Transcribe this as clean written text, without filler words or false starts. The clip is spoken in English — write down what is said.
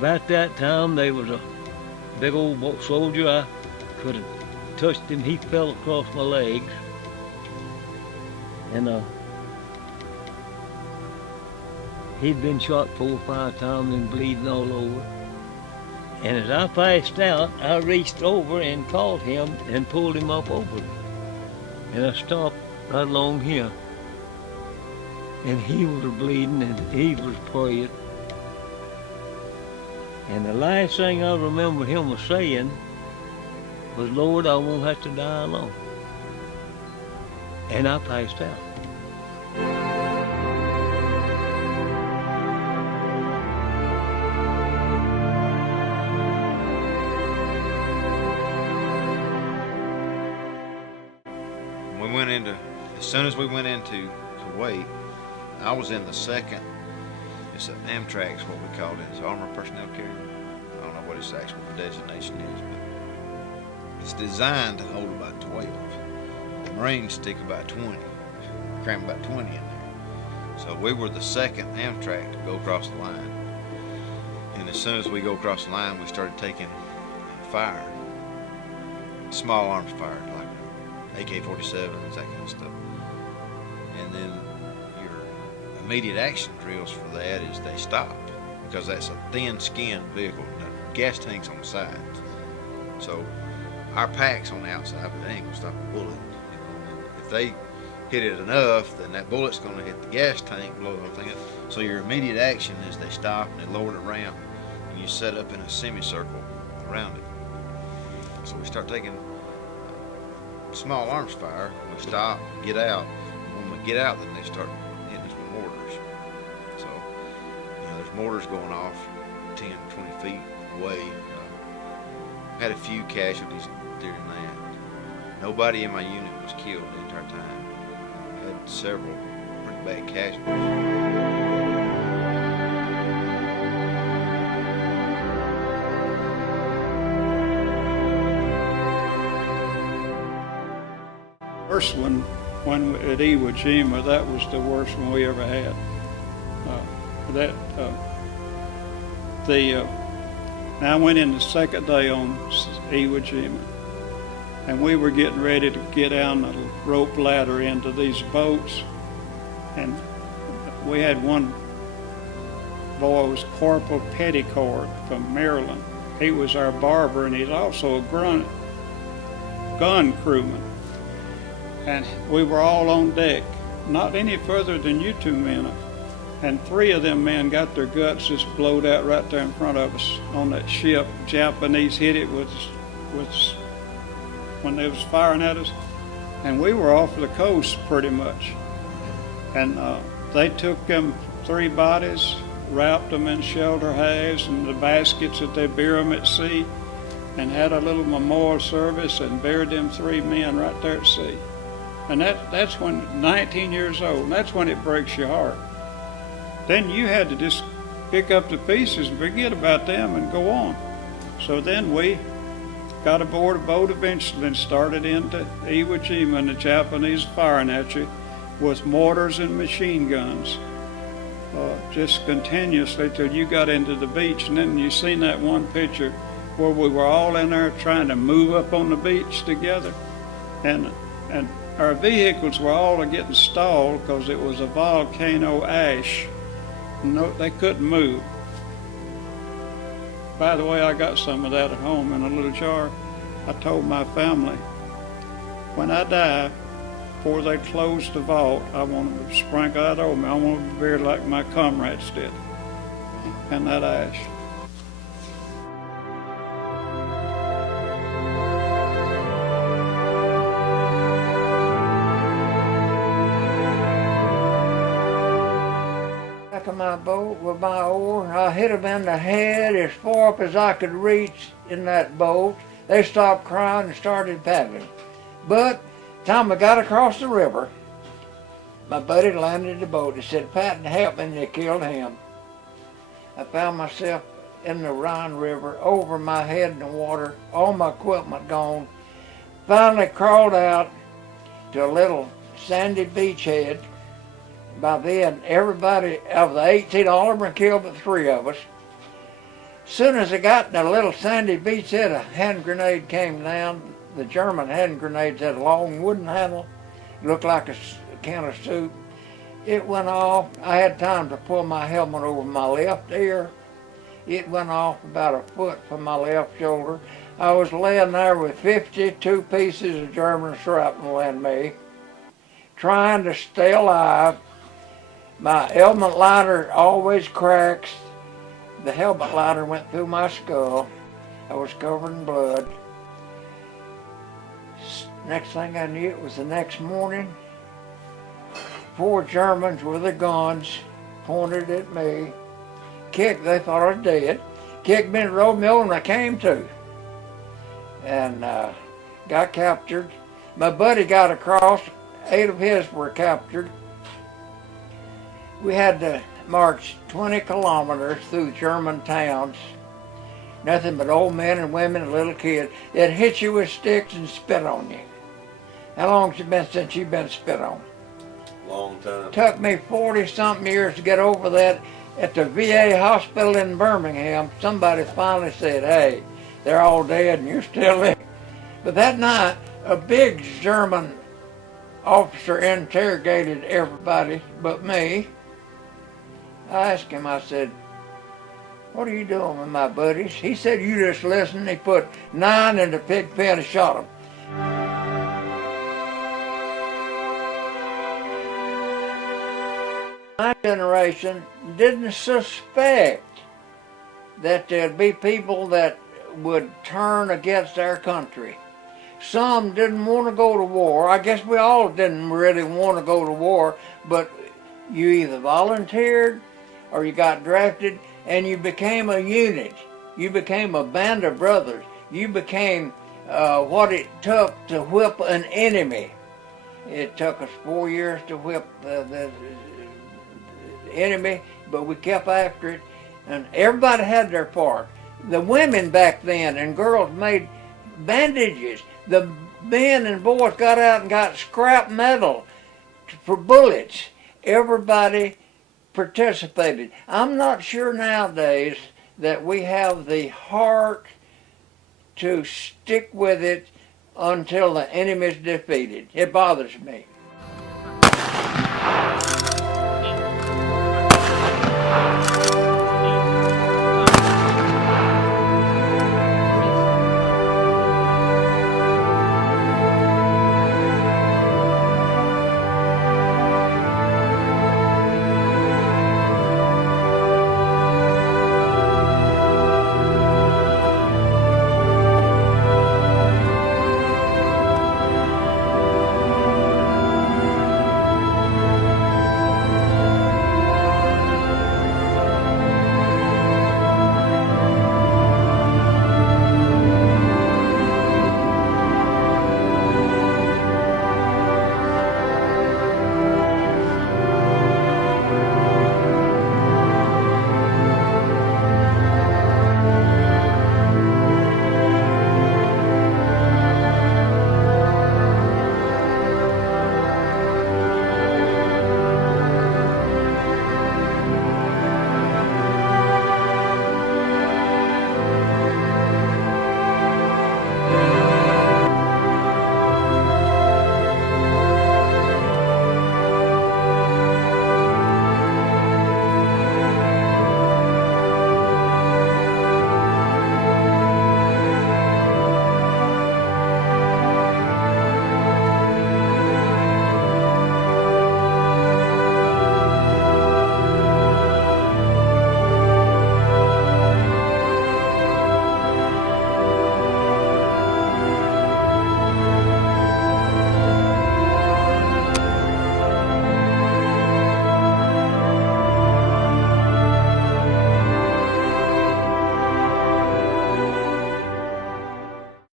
About that time, there was a big old soldier. I could have touched him. He fell across my legs. And he'd been shot 4 or 5 times and bleeding all over. And as I passed out, I reached over and caught him and pulled him up over. And I stopped right along here. And he was bleeding and he was praying. And the last thing I remember him saying was, "Lord, I won't have to die alone." And I passed out. As soon as we went into Kuwait, I was in the second. It's an Amtrak's what we called it. It's Armored Personnel Carrier. I don't know what its actual designation is, but it's designed to hold about 12. The Marines stick about 20, cram about 20 in there. So we were the second Amtrak to go across the line. And as soon as we go across the line, we started taking fire, small arms fire, like AK-47s, that kind of stuff. And then your immediate action drills for that is they stop, because that's a thin-skinned vehicle. The gas tank's on the sides. So our pack's on the outside, but they ain't gonna stop a bullet. If they hit it enough, then that bullet's gonna hit the gas tank, blow the whole thing up. So your immediate action is they stop and they lower the ramp, and you set up in a semicircle around it. So we start taking small arms fire. We stop, get out. When we get out, then they start hitting us with mortars. So, there's mortars going off 10, 20 feet away. Had a few casualties during that. Nobody in my unit was killed the entire time. Had several pretty bad casualties. First one at Iwo Jima, that was the worst one we ever had. Now I went in the second day on Iwo Jima, and we were getting ready to get down the rope ladder into these boats, and we had one boy, was Corporal Petticord from Maryland. He was our barber, and he's also a gun crewman. And we were all on deck, not any further than you two men. And 3 of them men got their guts just blowed out right there in front of us on that ship. Japanese hit it with when they was firing at us. And we were off the coast pretty much. And they took them 3 bodies, wrapped them in shelter halves and the baskets that they bury them at sea, and had a little memorial service and buried them 3 men right there at sea. And that's when, 19 years old, and that's when it breaks your heart. Then you had to just pick up the pieces and forget about them and go on. So then we got aboard a boat eventually and started into Iwo Jima, and the Japanese firing at you with mortars and machine guns, just continuously till you got into the beach. And then you seen that one picture where we were all in there trying to move up on the beach together. And our vehicles were all getting stalled because it was a volcano ash. No, they couldn't move. By the way, I got some of that at home in a little jar. I told my family, when I die, before they close the vault, I want them to sprinkle that over me. I want to be buried like my comrades did, in that ash. Of my boat with my oar. I hit them in the head as far up as I could reach in that boat. They stopped crying and started paddling. But time I got across the river, my buddy landed the boat. He said, "Patton, help me," and they killed him. I found myself in the Rhine River, over my head in the water, all my equipment gone. Finally crawled out to a little sandy beachhead. By then, everybody of the 18, all of them were killed but 3 of us. Soon as I got in a little sandy beachhead, a hand grenade came down. The German hand grenades had a long wooden handle. It looked like a can of soup. It went off. I had time to pull my helmet over my left ear. It went off about a foot from my left shoulder. I was laying there with 52 pieces of German shrapnel in me, trying to stay alive. My helmet liner always cracks. The helmet liner went through my skull. I was covered in blood. Next thing I knew, it was the next morning. 4 Germans with their guns pointed at me. Kicked, they thought I was dead. Kicked me in the road mill and I came to. And got captured. My buddy got across. 8 of his were captured. We had to march 20 kilometers through German towns. Nothing but old men and women and little kids. They'd hit you with sticks and spit on you. How long has it been since you've been spit on? Long time. Took me 40-something years to get over that. At the VA hospital in Birmingham, somebody finally said, hey, they're all dead and you're still living. But that night, a big German officer interrogated everybody but me. I asked him, I said, what are you doing with my buddies? He said, you just listen. He put 9 in the pig pen and shot them. My generation didn't suspect that there'd be people that would turn against our country. Some didn't want to go to war. I guess we all didn't really want to go to war, but you either volunteered or you got drafted and you became a unit. You became a band of brothers. You became what it took to whip an enemy. It took us 4 years to whip the enemy, but we kept after it, and everybody had their part. The women back then and girls made bandages. The men and boys got out and got scrap metal for bullets. Everybody participated. I'm not sure nowadays that we have the heart to stick with it until the enemy is defeated. It bothers me.